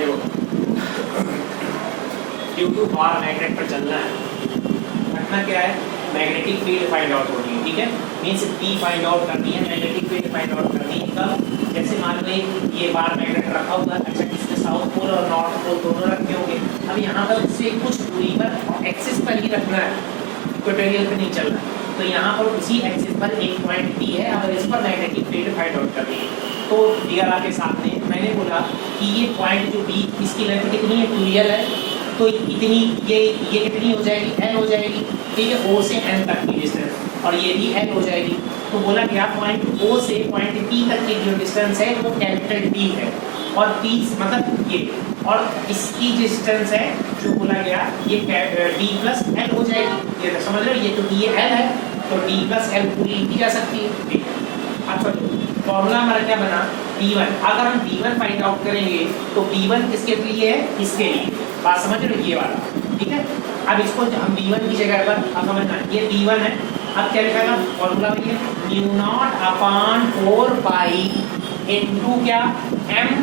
देखो due to और magnet पर चलना है, रखना क्या है, मैग्नेटिक फील्ड फाइंड आउट होनी है, ठीक है। मीन्स बी फाइंड आउट करनी है, मैग्नेटिक फील्ड फाइंड आउट करनी है। कब, जैसे मान लो ये बार मैग्नेट रखा हुआ है, अच्छा किसने साउथ पोल और नॉर्थ पोल दोनों रखे होंगे। अब यहाँ पर उससे कुछ दूरी पर एक्सिस पर ही रखना है, इक्वेटोरियल पे नहीं चलना। तो यहाँ पर उसी एक्सिस पर एक पॉइंट पी है, अगर इस पर मैग्नेटिक फील्ड फाइंड आउट करनी है तो फिगर आपके सामने मैंने बोला कि ये पॉइंट जो बी, इसकी लेंथ कितनी है, 2l है, तो इतनी ये कितनी हो जाएगी, l हो जाएगी, ठीक है। O से n तक की डिस्टेंस, और ये भी l हो जाएगी। तो बोला गया पॉइंट O से पॉइंट P तक की जो डिस्टेंस है वो कैपिटल D है, और P मतलब ये, और इसकी डिस्टेंस है जो बोला गया ये D प्लस L हो जाएगी। ये समझ रहे हो, ये तो ये L है तो D प्लस L पूरी लिखी जा सकती है, ठीक है। अब चलो फॉर्मूला हमारा क्या बना, B1। अगर हम B1 फाइंड आउट करेंगे तो B1 किसके लिए है, इसके लिए, बात समझ रहे हो, ये वाला, ठीक है। अब इसको हम B1 की जगह पर अब समझना, ये B1 है, अब क्या लिखा है फॉर्मूला में, ये म्यू नॉट अपॉन 4 पाई इनटू क्या m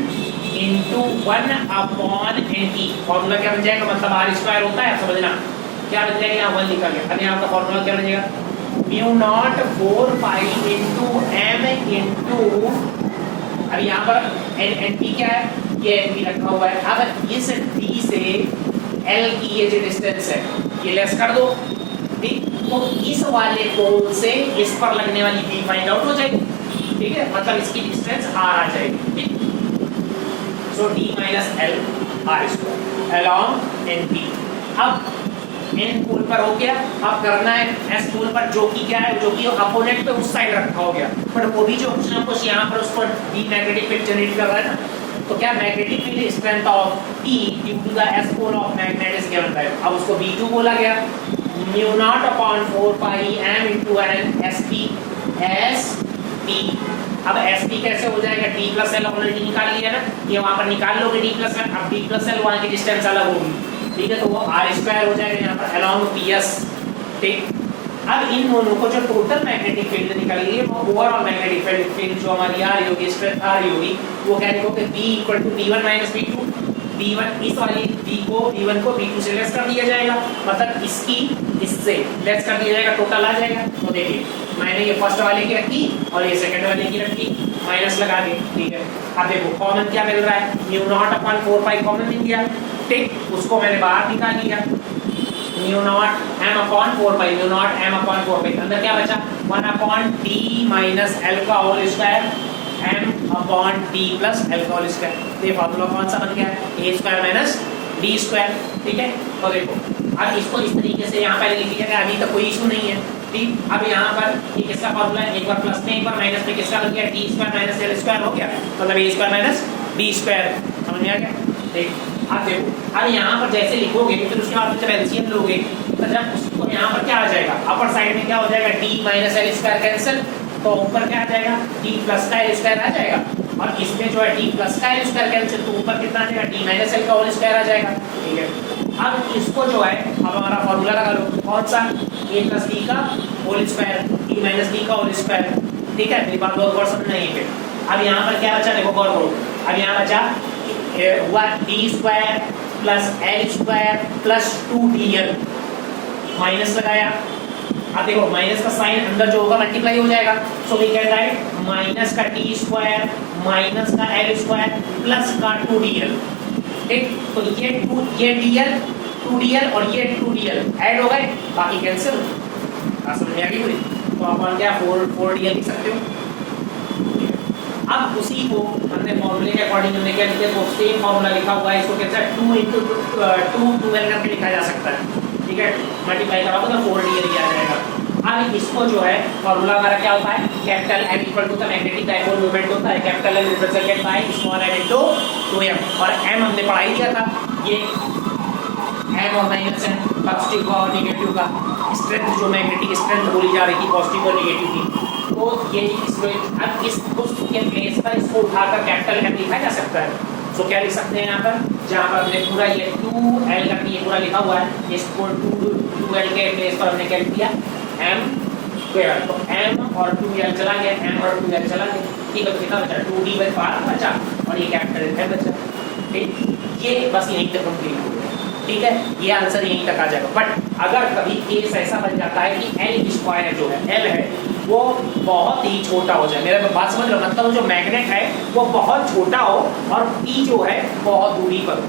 into 1 upon nt। Formula क्या बन जाएगा, मतलब आर स्क्वायर होता है, समझना क्या बन जाएगा, यहाँ 1 लिखा गया। अब यहाँ का फॉर्मूला क्या बन जाएगा, म्यू नॉट 4 पाई इनटू m इनटू, अब यहाँ पर nt क्या है, ये nt रखा हुआ है। अब इस d से l की ये जो डिस्टेंस है ये लेस कर दो, ठीक। तो इस वाले पोल से इस पर लगने वाली b फाइंड आउट हो जाएगी, ठीक है, मतलब इसकी डिस्टेंस r आ जाएगी, ठीक। सो d minus l r square along nt। अब n पोल पर हो गया, अब करना है s पोल पर, जो कि क्या है, जो कि अपोनेंट पे उस साइड रखा हो गया, पर वो भी जो कुछ ना कुछ यहाँ पर उस पर d मैग्नेटिक फील्ड जनरेट कर रहा है ना, तो क्या magnetic field strength of P due to the s pole of magnet is given by, अब उसको V2 बोला गया, mu not upon 4 pi m into n sp sp। अब sp कैसे हो जाएगा, d प्लस l ऑलरेडी निकाल लिया ना, ये वहां पर निकाल लोगे d प्लस l, अब d प्लस l वहां की डिस्टेंस अलग होगी, ठीक है, तो वो r स्क्वायर हो जाएगा यहाँ पर अलॉन्ग ps, ठीक। अब इन दोनों को जो टोटल मैग्नेटिक फील्ड निकालिए वो ओवरऑल मैग्नेटिक फील्ड जो हमारी आ रही होगी, स्ट्रेंथ आ रही होगी, वो क्या लिखोगे, b equal to b1 minus b2। b1 इस वाली b1 को b2 से लेस कर दिया जाएगा, मतलब इसकी इससे लेस कर दिया जाएगा, टोटल आ जाएगा। तो देखिए मैंने ये फर्स्ट वाले की रखी और ये सेकंड वाले की रखी, माइनस लगा दी, ठीक है। अब देखो कॉमन क्या मिल रहा है, mu not upon 4 pi common मिल गया, ठीक, उसको मैंने बाहर निकाल लिया, mu not m upon 4 pi, mu not m upon 4 pi, अंदर क्या बचा 1 अपॉन d माइनस l का whole square m upon d plus l का होल स्क्वायर। ये फार्मूला कौन सा बन गया है, a square minus d square, ठीक है। तो देखो अब इसको इस तरीके से यहाँ पहले लिख लिया, अभी तक कोई इशू नहीं है, ठीक। अब यहाँ पर ये किसका फार्मूला है, एक बार प्लस में एक बार माइनस में, किसका बन गया, d square minus l square हो गया, मतलब a square minus d square, समझ में आ गया, ठीक। अब देखो अब यहाँ पर जैसे लिखोगे फिर उसके बाद जब एलसीएम लोगे तो जब उसको यहाँ पर क्या आ जाएगा, अपर साइड में क्या हो जाएगा, d minus l square cancel, तो ऊपर क्या आ जाएगा, d प्लस का l स्क्वायर आ जाएगा, और इसमें जो है d प्लस का l स्क्वायर कैंसिल, तो ऊपर कितना आ जाएगा, d माइनस l का होल स्क्वायर आ जाएगा, ठीक है। अब इसको जो है अब हमारा फॉर्मूला लगा लो, कौन सा, a प्लस d का whole square, d minus d का होल स्क्वायर, ठीक है। मेरी बात बहुत गौर समझना है फिर। अब यहाँ पर क्या बचा, देखो गौर करो, अब यहाँ बचा हुआ d square plus l square plus 2dl, minus लगाया, अब देखो माइनस का साइन अंदर जो होगा मल्टीप्लाई हो जाएगा, so we can write minus का d स्क्वायर माइनस का l स्क्वायर प्लस का 2dl, ठीक। तो ये dl 2dl और ये 2dl ऐड हो गए, बाकी कैंसिल, समझ में आ गई पूरी। तो अपन क्या 4dl लिख सकते हो। अब उसी को हमने फॉर्मूले के अकॉर्डिंग हमने क्या लिखा, तो सेम फॉर्मूला लिखा हुआ है, इसको कैसे 2 into 2 12 करके लिखा जा सकता है, ठीक है, मल्टीप्लाई कराओगे तो 4dl आ जाएगा। अब इसको जो है फॉर्मूला हमारा क्या होता है, capital M equal to the magnetic dipole moment होता है, capital M represented by small m into 2m, और m हमने पढ़ा ही दिया था, ये m और माइनस m पॉजिटिव और नेगेटिव का स्ट्रेंथ, जो मैग्नेटिक स्ट्रेंथ बोली जा रही थी पॉजिटिव और नेगेटिव की, तो ये इसमें अब इस उसके बेस पर इसको उठाकर कैपिटल M लिखा जा सकता है। तो क्या लिख सकते हैं यहाँ पर, जहाँ पर हमने पूरा ये 2l करके ये पूरा लिखा हुआ है, इसको 2l के प्लेस पर हमने क्या लिख दिया, m स्क्वायर, तो m और 2l चला गया, m और 2l चला गया, ठीक है। तो कितना बचा, 2d/5 बचा और ये कैपिटल M बचा, ठीक। ये बस यहीं तक कंप्लीट हो गया, ठीक है, ये आंसर यहीं तक आ जाएगा। बट अगर कभी केस ऐसा बन जाता है कि एल स्क्वायर जो है, एल है वो बहुत ही छोटा हो जाए, मेरा बात समझ रहे हो, मतलब जो मैग्नेट है वो बहुत छोटा हो और पी जो है बहुत दूरी पर हो,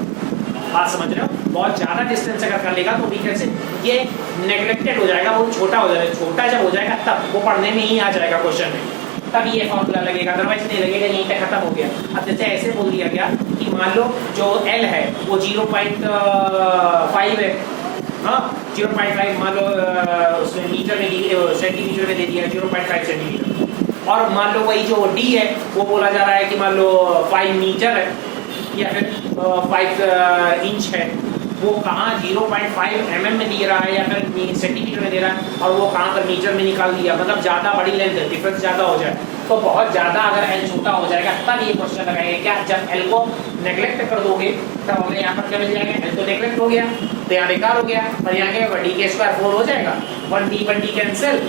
बात समझ रहे हो, बहुत ज़्यादा डिस्टेंस अगर कर लेगा तो वीकर से ये नेग्लेक्टेड हो जाएगा, वो छोटा हो जाएगा, छोटा जब हो जाएगा तब वो पढ़ने में ही आ जाएगा क्वेश्चन में, तब ये फॉर्मूला लगेगा, अदरवाइज नहीं लगेगा, यहीं पे खत्म हो गया। अब जैसे ऐसे बोल दिया गया कि मान लो जो एल है वो 0.5 है, हाँ 0.5 मान लो उसमें मीटर में सेंटीमीटर में दे दिया 0.5 सेंटीमीटर, और मान लो वही जो डी है वो बोला जा रहा है कि मान लो 5 मीटर है या फिर 5 इंच है, वो कहाँ 0.5 mm में दे रहा है या फिर सेंटीमीटर में दे रहा है, और वो कहाँ पर मीटर में निकाल दिया, मतलब ज़्यादा बड़ी लेंथ है, डिफरेंस ज़्यादा हो जाए, तो बहुत ज़्यादा अगर एल छोटा हो जाएगा तब ये क्वेश्चन लगाएंगे क्या, जब एल को नेग्लेक्ट कर दोगे तब हमें यहाँ पर क्या मिल जाएगा, एल तो नेग्लेक्ट हो गया तो यहाँ बेकार हो गया, और यहाँ क्या डी के स्क्वायर 4 हो जाएगा, 1 डी कैंसिल,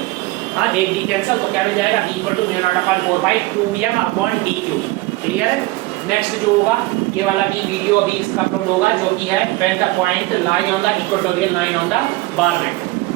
हाँ एक डी कैंसिल, तो क्या मिल जाएगा b = μ0/4/2m/d³, क्लियर है। नेक्स्ट जो होगा ये वाला भी वीडियो अभी इसका अपलोड होगा, जो कि है when the point lie on the equatorial line on the bar net.